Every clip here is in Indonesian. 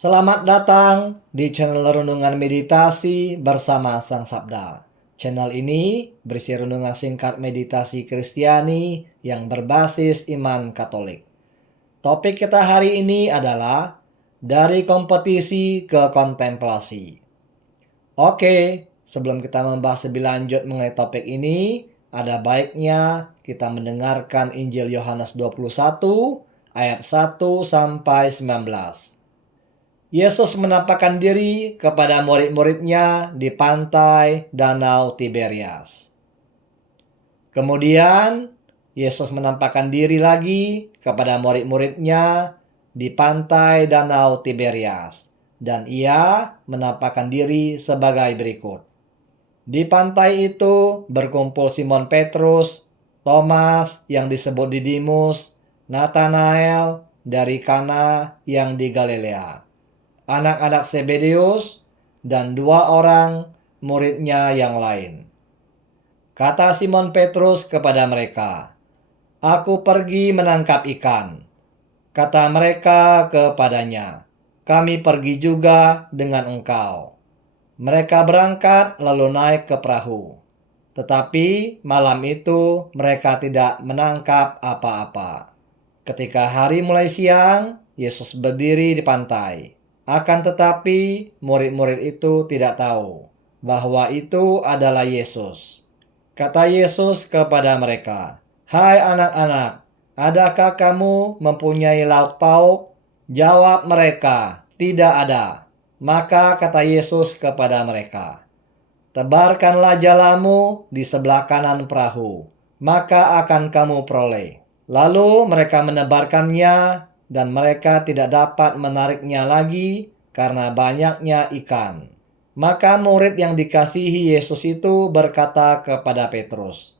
Selamat datang di channel Renungan Meditasi bersama Sang Sabda. Channel ini berisi renungan singkat meditasi Kristiani yang berbasis iman Katolik. Topik kita hari ini adalah dari kompetisi ke kontemplasi. Oke, sebelum kita membahas lebih lanjut mengenai topik ini, ada baiknya kita mendengarkan Injil Yohanes 21 ayat 1 sampai 19. Yesus menampakkan diri kepada murid-muridnya di pantai Danau Tiberias. Kemudian, Yesus menampakkan diri lagi kepada murid-muridnya di pantai Danau Tiberias. Dan ia menampakkan diri sebagai berikut. Di pantai itu berkumpul Simon Petrus, Thomas yang disebut Didimus, Nathanael dari Kana yang di Galilea, anak-anak Zebedeus, dan 2 orang muridnya yang lain. Kata Simon Petrus kepada mereka, "Aku pergi menangkap ikan." Kata mereka kepadanya, "Kami pergi juga dengan engkau." Mereka berangkat lalu naik ke perahu. Tetapi malam itu mereka tidak menangkap apa-apa. Ketika hari mulai siang, Yesus berdiri di pantai. Akan tetapi murid-murid itu tidak tahu bahwa itu adalah Yesus. Kata Yesus kepada mereka, "Hai anak-anak, adakah kamu mempunyai lauk pauk?" Jawab mereka, "Tidak ada." Maka kata Yesus kepada mereka, "Tebarkanlah jalamu di sebelah kanan perahu, maka akan kamu peroleh." Lalu mereka menebarkannya, dan mereka tidak dapat menariknya lagi karena banyaknya ikan. Maka murid yang dikasihi Yesus itu berkata kepada Petrus,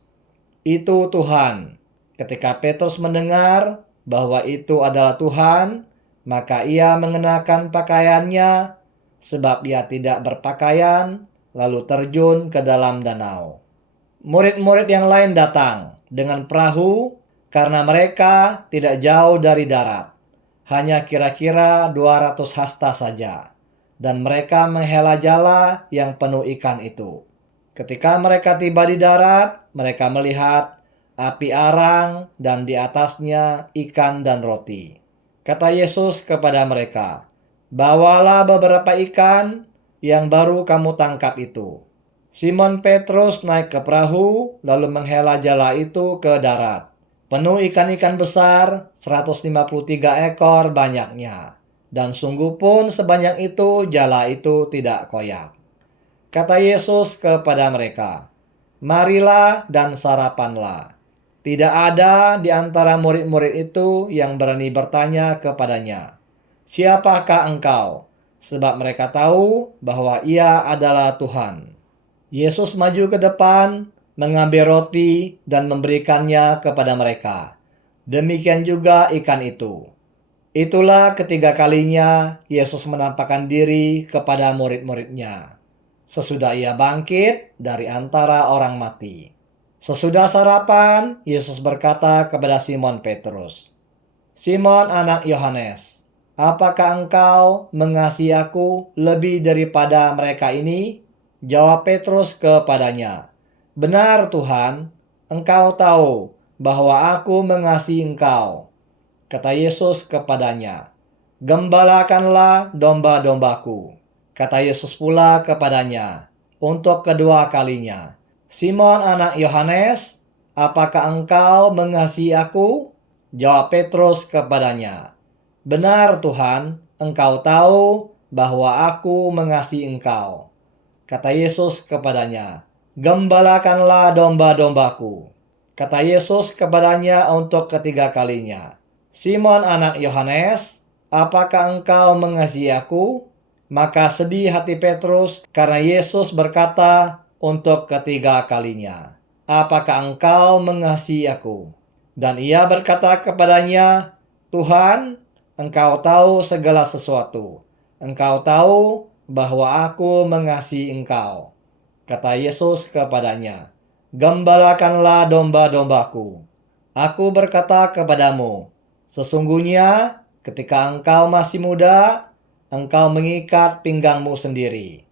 "Itu Tuhan." Ketika Petrus mendengar bahwa itu adalah Tuhan, maka ia mengenakan pakaiannya, sebab ia tidak berpakaian, lalu terjun ke dalam danau. Murid-murid yang lain datang dengan perahu karena mereka tidak jauh dari darat, hanya kira-kira 200 hasta saja, dan mereka menghela jala yang penuh ikan itu. Ketika mereka tiba di darat, mereka melihat api arang dan di atasnya ikan dan roti. Kata Yesus kepada mereka, "Bawalah beberapa ikan yang baru kamu tangkap itu." Simon Petrus naik ke perahu lalu menghela jala itu ke darat. Penuh ikan-ikan besar, 153 ekor banyaknya. Dan sungguh pun sebanyak itu jala itu tidak koyak. Kata Yesus kepada mereka, "Marilah dan sarapanlah." Tidak ada di antara murid-murid itu yang berani bertanya kepadanya, "Siapakah engkau?" Sebab mereka tahu bahwa ia adalah Tuhan. Yesus maju ke depan, mengambil roti dan memberikannya kepada mereka. Demikian juga ikan itu. Itulah ketiga kalinya Yesus menampakkan diri kepada murid-muridnya, sesudah ia bangkit dari antara orang mati. Sesudah sarapan, Yesus berkata kepada Simon Petrus, "Simon anak Yohanes, apakah engkau mengasihi aku lebih daripada mereka ini?" Jawab Petrus kepadanya, "Benar Tuhan, engkau tahu bahwa aku mengasihi engkau." Kata Yesus kepadanya, "Gembalakanlah domba-dombaku." Kata Yesus pula kepadanya, untuk kedua kalinya, "Simon anak Yohanes, apakah engkau mengasihi aku?" Jawab Petrus kepadanya, "Benar Tuhan, engkau tahu bahwa aku mengasihi engkau." Kata Yesus kepadanya, "Gembalakanlah domba-dombaku." Kata Yesus kepadanya untuk ketiga kalinya, "Simon anak Yohanes, apakah engkau mengasihi aku?" Maka sedih hati Petrus karena Yesus berkata untuk ketiga kalinya, "Apakah engkau mengasihi aku?" Dan ia berkata kepadanya, "Tuhan, engkau tahu segala sesuatu. Engkau tahu bahwa aku mengasihi engkau." Kata Yesus kepadanya, "Gembalakanlah domba-dombaku. Aku berkata kepadamu, sesungguhnya ketika engkau masih muda, engkau mengikat pinggangmu sendiri,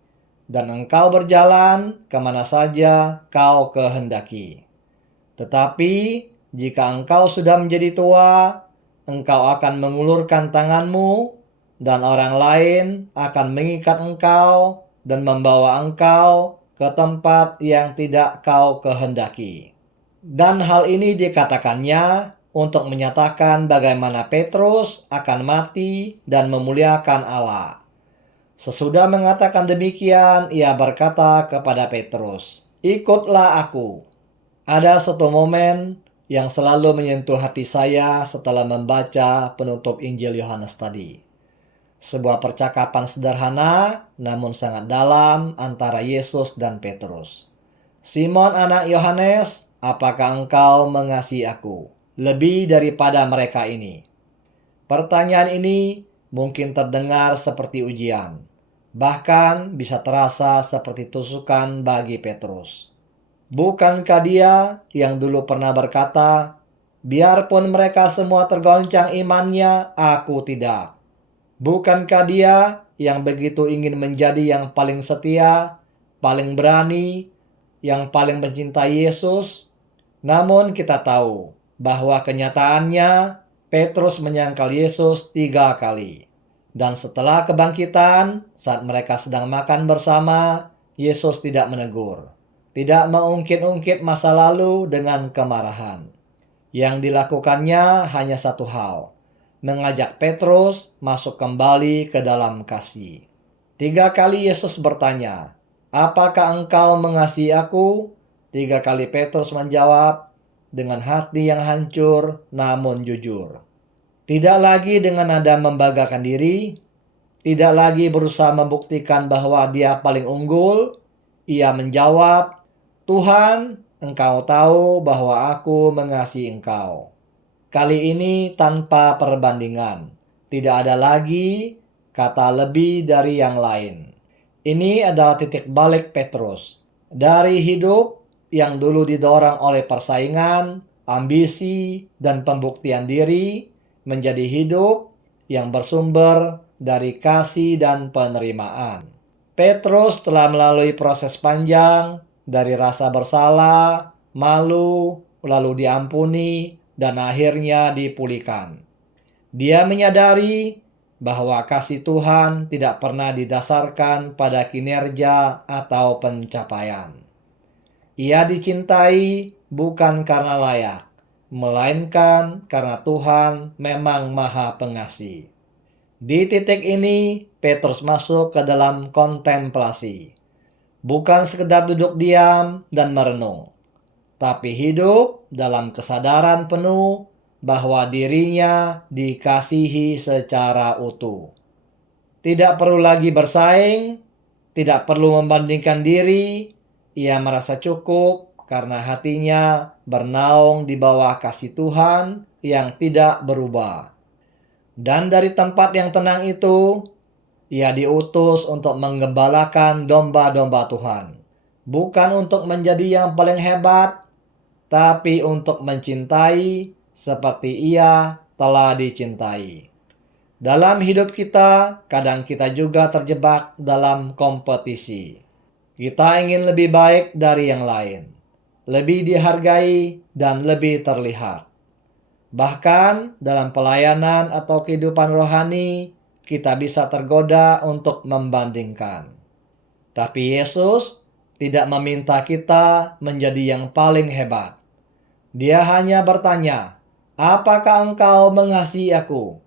dan engkau berjalan kemana saja kau kehendaki. Tetapi jika engkau sudah menjadi tua, engkau akan mengulurkan tanganmu, dan orang lain akan mengikat engkau dan membawa engkau ke tempat yang tidak kau kehendaki. Dan hal ini dikatakannya untuk menyatakan bagaimana Petrus akan mati dan memuliakan Allah. Sesudah mengatakan demikian, ia berkata kepada Petrus, "Ikutlah aku." Ada satu momen yang selalu menyentuh hati saya setelah membaca penutup Injil Yohanes tadi. Sebuah percakapan sederhana namun sangat dalam antara Yesus dan Petrus. "Simon anak Yohanes, apakah engkau mengasihi aku lebih daripada mereka ini?" Pertanyaan ini mungkin terdengar seperti ujian, bahkan bisa terasa seperti tusukan bagi Petrus. Bukankah dia yang dulu pernah berkata, "Biarpun mereka semua tergoncang imannya, aku tidak"? Bukankah dia yang begitu ingin menjadi yang paling setia, paling berani, yang paling mencintai Yesus? Namun kita tahu bahwa kenyataannya Petrus menyangkal Yesus 3 kali. Dan setelah kebangkitan, saat mereka sedang makan bersama, Yesus tidak menegur, tidak mengungkit-ungkit masa lalu dengan kemarahan. Yang dilakukannya hanya satu hal, mengajak Petrus masuk kembali ke dalam kasih. 3 kali Yesus bertanya, "Apakah engkau mengasihi aku?" 3 kali Petrus menjawab dengan hati yang hancur namun jujur. Tidak lagi dengan nada membanggakan diri, tidak lagi berusaha membuktikan bahwa dia paling unggul. Ia menjawab, "Tuhan, engkau tahu bahwa aku mengasihi engkau." Kali ini tanpa perbandingan. Tidak ada lagi kata lebih dari yang lain. Ini adalah titik balik Petrus. Dari hidup yang dulu didorong oleh persaingan, ambisi, dan pembuktian diri, menjadi hidup yang bersumber dari kasih dan penerimaan. Petrus telah melalui proses panjang dari rasa bersalah, malu, lalu diampuni, dan akhirnya dipulihkan. Dia menyadari bahwa kasih Tuhan tidak pernah didasarkan pada kinerja atau pencapaian. Ia dicintai bukan karena layak, melainkan karena Tuhan memang Maha Pengasih. Di titik ini, Petrus masuk ke dalam kontemplasi. Bukan sekedar duduk diam dan merenung, tapi hidup dalam kesadaran penuh bahwa dirinya dikasihi secara utuh. Tidak perlu lagi bersaing, tidak perlu membandingkan diri. Ia merasa cukup karena hatinya bernaung di bawah kasih Tuhan yang tidak berubah. Dan dari tempat yang tenang itu, ia diutus untuk menggembalakan domba-domba Tuhan. Bukan untuk menjadi yang paling hebat, tapi untuk mencintai seperti ia telah dicintai. Dalam hidup kita, kadang kita juga terjebak dalam kompetisi. Kita ingin lebih baik dari yang lain, lebih dihargai, dan lebih terlihat. Bahkan dalam pelayanan atau kehidupan rohani, kita bisa tergoda untuk membandingkan. Tapi Yesus tidak meminta kita menjadi yang paling hebat. Dia hanya bertanya, "Apakah engkau mengasihi aku?"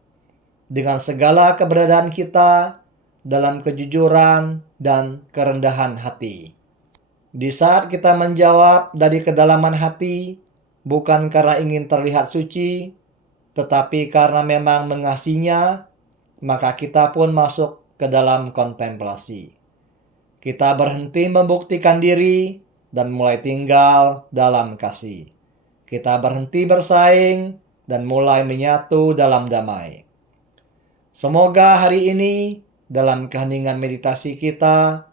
Dengan segala keberadaan kita dalam kejujuran dan kerendahan hati. Di saat kita menjawab dari kedalaman hati, bukan karena ingin terlihat suci, tetapi karena memang mengasihinya, maka kita pun masuk ke dalam kontemplasi. Kita berhenti membuktikan diri dan mulai tinggal dalam kasih. Kita berhenti bersaing dan mulai menyatu dalam damai. Semoga hari ini dalam keheningan meditasi kita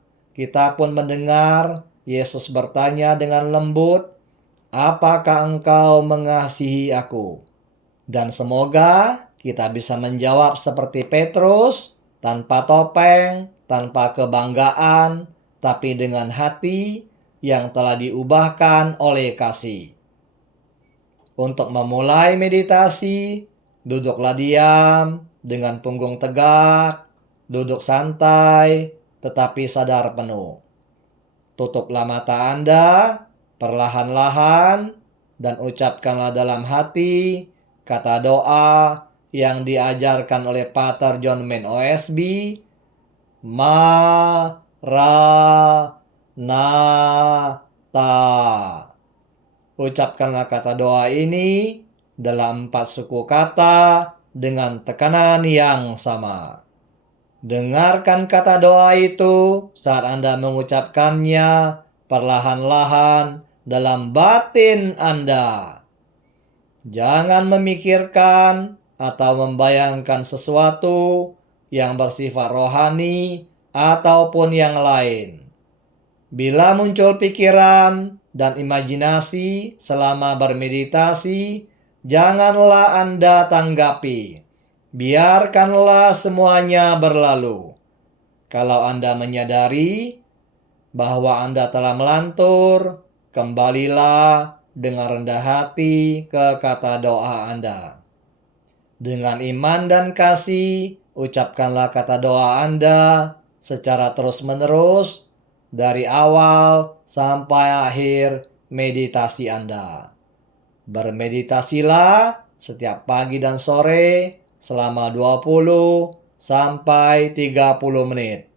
pun mendengar Yesus bertanya dengan lembut, "Apakah engkau mengasihi aku?" Dan semoga kita bisa menjawab seperti Petrus, tanpa topeng, tanpa kebanggaan, tapi dengan hati yang telah diubahkan oleh kasih. Untuk memulai meditasi, duduklah diam dengan punggung tegak, duduk santai, tetapi sadar penuh. Tutuplah mata Anda perlahan-lahan dan ucapkanlah dalam hati kata doa yang diajarkan oleh Pater John Main OSB, Maranatha. Ucapkanlah kata doa ini dalam 4 suku kata dengan tekanan yang sama. Dengarkan kata doa itu saat Anda mengucapkannya perlahan-lahan dalam batin Anda. Jangan memikirkan atau membayangkan sesuatu yang bersifat rohani ataupun yang lain. Bila muncul pikiran dan imajinasi selama bermeditasi, janganlah Anda tanggapi. Biarkanlah semuanya berlalu. Kalau Anda menyadari bahwa Anda telah melantur, kembalilah dengan rendah hati ke kata doa Anda. Dengan iman dan kasih, ucapkanlah kata doa Anda secara terus-menerus dari awal sampai akhir meditasi Anda. Bermeditasilah setiap pagi dan sore selama 20 sampai 30 menit.